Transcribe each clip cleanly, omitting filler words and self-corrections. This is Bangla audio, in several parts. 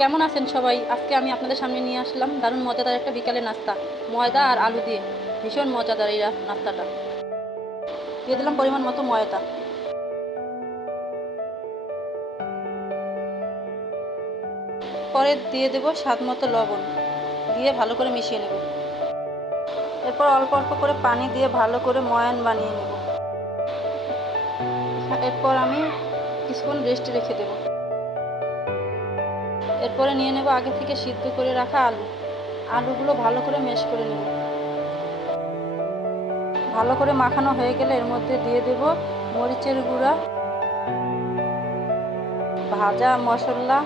কেমন আছেন সবাই? আজকে আমি আপনাদের সামনে নিয়ে আসলাম দারুণ মজাদার একটা বিকালের নাস্তা, ময়দা আর আলু দিয়ে। ভীষণ মজাদার এই নাস্তাটা। দিয়ে দিলাম পরিমাণ মতো ময়দা, পরে দিয়ে দেব স্বাদ মতো লবণ, দিয়ে ভালো করে মিশিয়ে নেব। এরপর অল্প অল্প করে পানি দিয়ে ভালো করে ময়ান বানিয়ে নেব। এরপর আমি কিছুক্ষণ রেস্টে রেখে দেব। এরপরে নিয়ে নেব আগে থেকে সিদ্ধ করে রাখা আলুগুলো ভালো করে ম্যাশ করে নেব। ভালো করে মাখানো হয়ে গেলে এর মধ্যে দিয়ে দেব মরিচের গুঁড়া, ভাজা মশলা,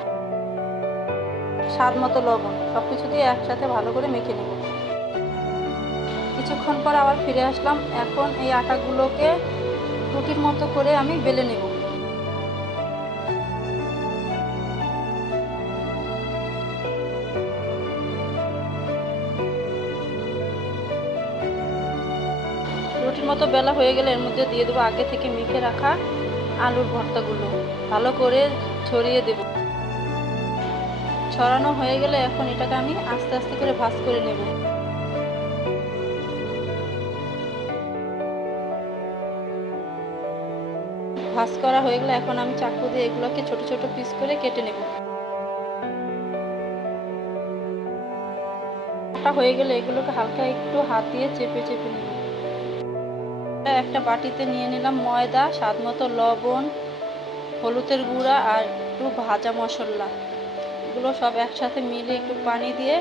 স্বাদ মতো লবণ, সব কিছু দিয়ে একসাথে ভালো করে মেখে নেব। কিছুক্ষণ পর আবার ফিরে আসলাম। এখন এই আটাগুলোকে রুটির মতো করে আমি বেলে নেব। রুটির মতো বেলা হয়ে গেলে এর মধ্যে দিয়ে দেবো আগে থেকে মেখে রাখা আলুর ভর্তাগুলো, ভালো করে ছড়িয়ে দেব। ছড়ানো হয়ে গেলে এখন এটাকে আমি আস্তে আস্তে করে ভাঁজ করে নেব। ভাঁজ করা হয়ে গেলে এখন আমি চাকু দিয়ে এগুলোকে ছোট ছোট পিস করে কেটে নেব। কাটা হয়ে গেলে এগুলোকে হালকা একটু হাত দিয়ে চেপে চেপে নেব। একটা বাটিতে নিয়ে নিলাম ময়দা, স্বাদ মতো লবণ, হলুদের গুঁড়া আর একটু ভাজা মশলা। এগুলো সব একসাথে মিলে একটু পানি দিয়ে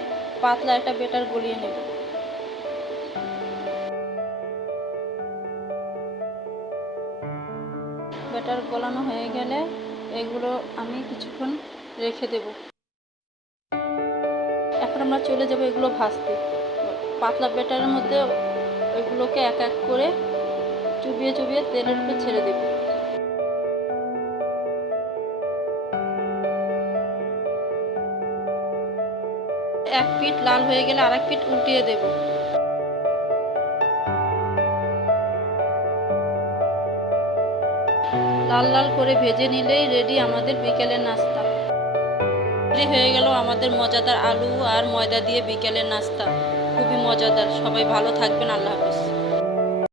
পাতলা একটা ব্যাটার গলিয়ে নেব। ব্যাটার গলানো হয়ে গেলে এগুলো আমি কিছুক্ষণ রেখে দেব। এখন আমরা চলে যাব এগুলো ভাজতে। পাতলা ব্যাটারের মধ্যে এগুলোকে এক এক করে চুবিয়ে চুবিয়ে তেলের উপরে ছেড়ে দেব। এক পিঠ লাল হয়ে গেলে আরেক পিঠ উল্টিয়ে দেব। লাল লাল করে ভেজে নিলেই রেডি আমাদের বিকেলের নাস্তা। রেডি হয়ে গেল আমাদের মজাদার আলু আর ময়দা দিয়ে বিকেলের নাস্তা। খুবই মজাদার। সবাই ভালো থাকবেন। আল্লাহ হাফেজ।